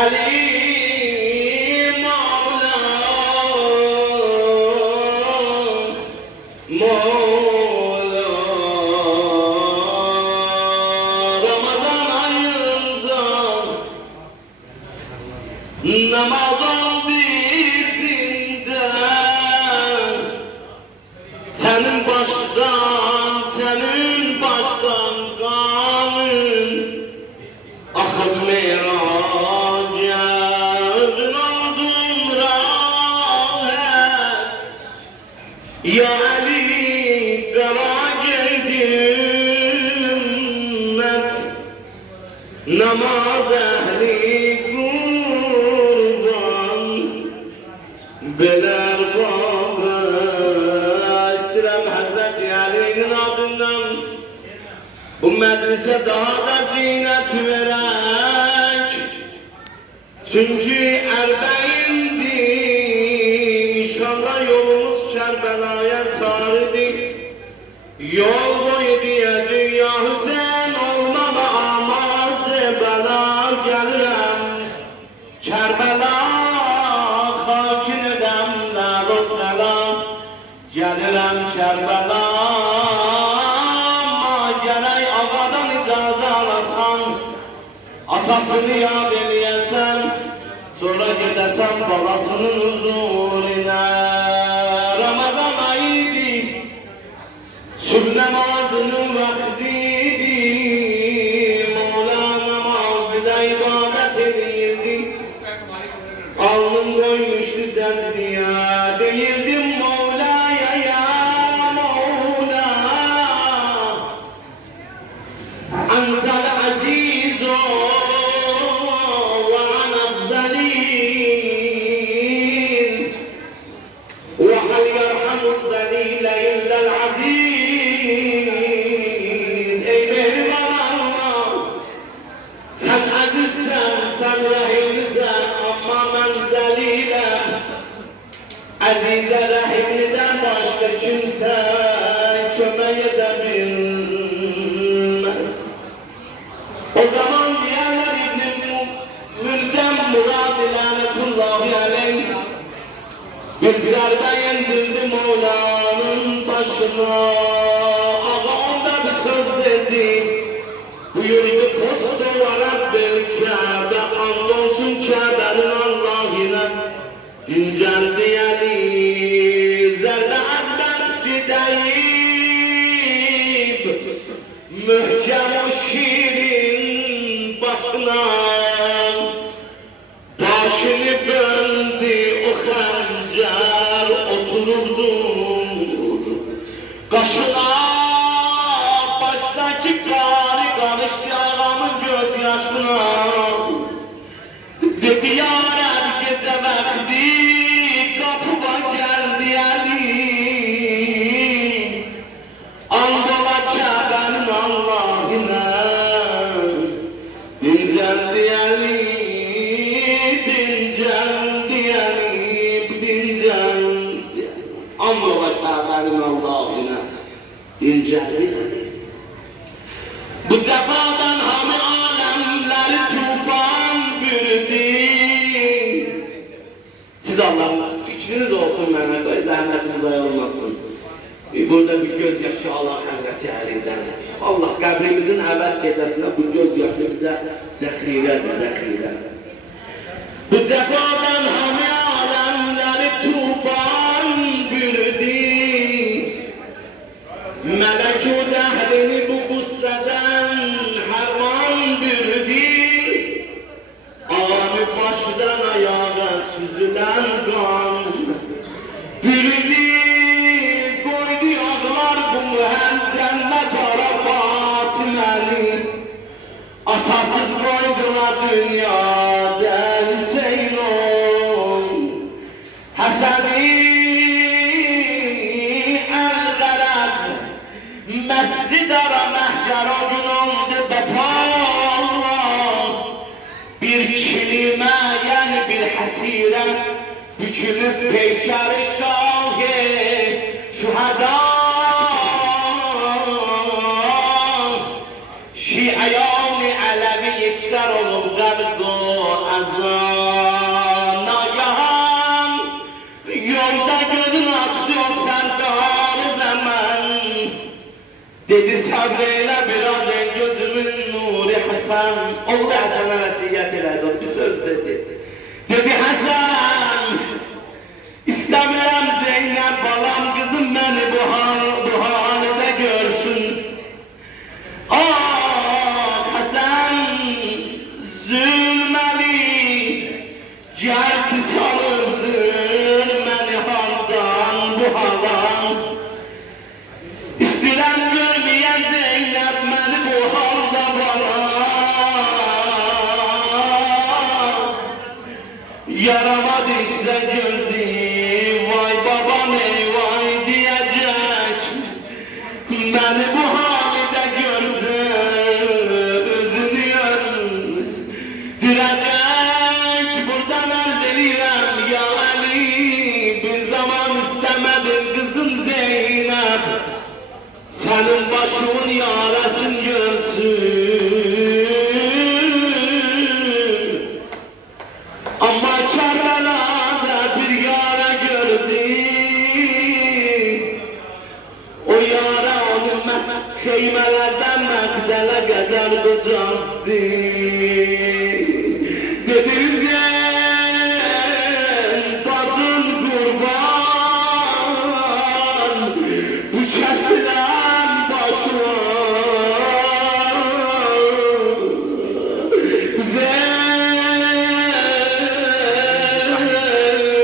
Ali Mevla Mevla Ramazan ayında namaz ol bizinden senin baştan kanın akıp meraca özün oldum rahat ya Ali kara geldim ümmet namaz ehli kurban beler baba istirem Hazreti Ali'nin adından bu meclise daha da zinet verek çünkü erbeyindi inşallah yolumuz Kerbela'ya sardı yol boyu diye dünya Hüseyin olmama amazı bela gelirem Kerbela hakin edem lalot selam gelirem Kerbela atasını yad eləyəsən, sonra gedəsən babasının huzuruna. Ramazan ayıydı, sübh namazının vaxtidir, Mevla namazıda ibadət edirdi, alnın koymuşdu secdiyə, deyirdim Mevla'ya ya Mevla, Antal aziz Azize Rahimli'den başka kimse kömek edebilmez. O zaman diğerler İbn-i Mülcem Murad lanetullahi aleyh bir zerbe yendirdi Mevla'nın başına. Ağa onda bir söz dedi. Buyurdu postu ve Rabbil Kabe andolsun Kabe'nin Allah'ına inceldi Ali zerre azbers gideyip mühkem o şiirin başına başını böldü o hancar otururdu kaşına baştaki kari karıştı ağamın gözyaşına dedi ya Rabbi gece vakti kapıma geldi Ali Andola Kabe'nin Allah'ına dinceldi Ali dinceldi Ali dinceldi Andola Kabe'nin Allah'ına dinceldi Ali bu cefadan hami alemleri tufan bürüdü siz Allah'ın fikriniz olsun Mehmet Bey, zahmetiniz ayolmasın. Burada bir gözyaşı Allah Hazreti Ali'den. Allah kabrimizin evvel gecesine bu gözyaşı bize zehriler. Bu cefadan hami alemleri tufan bürüdü. Melek-u dehlini bu gusseden harman bürüdü. Ağamı başdan ayağa süzülen kan bürüdü, koydu ağlar bu mühemzenlet Arafat Meli atasız koydular dünyada Hüseyin'on Hasan-i el-Garaz mescid-ara mehşera gün oldu betal bir kilime yani bir hasire bükülüp peykar-ı şah-ı şühedâ Şiayan Alevi yekser olup garg-ı azam sabreyle biraz gözümün nuri Hasan. Oldu Hasan'a vasiyet elədi, bir söz dedi. Dedi Hasan, İstemiyorum Zeynep balam kızım beni bu halde görsün. Ah Hasan zulmeli certi salırdır beni haldan bu halan. İstiren görmeyen Zeynep beni bu halda bana. Yaramadı işte gözü, vay babam ey vay diyecek. Beni bu halde görse üzünü öldürecek. Buradan arz edirəm ya Ali, bir zaman istemedin kızım Zeynep. Senin başının yarasın görsün. Ama Kerbela'da bir yara gördü. O yara onu xeymələrdən məqdələ qədər qocaldı.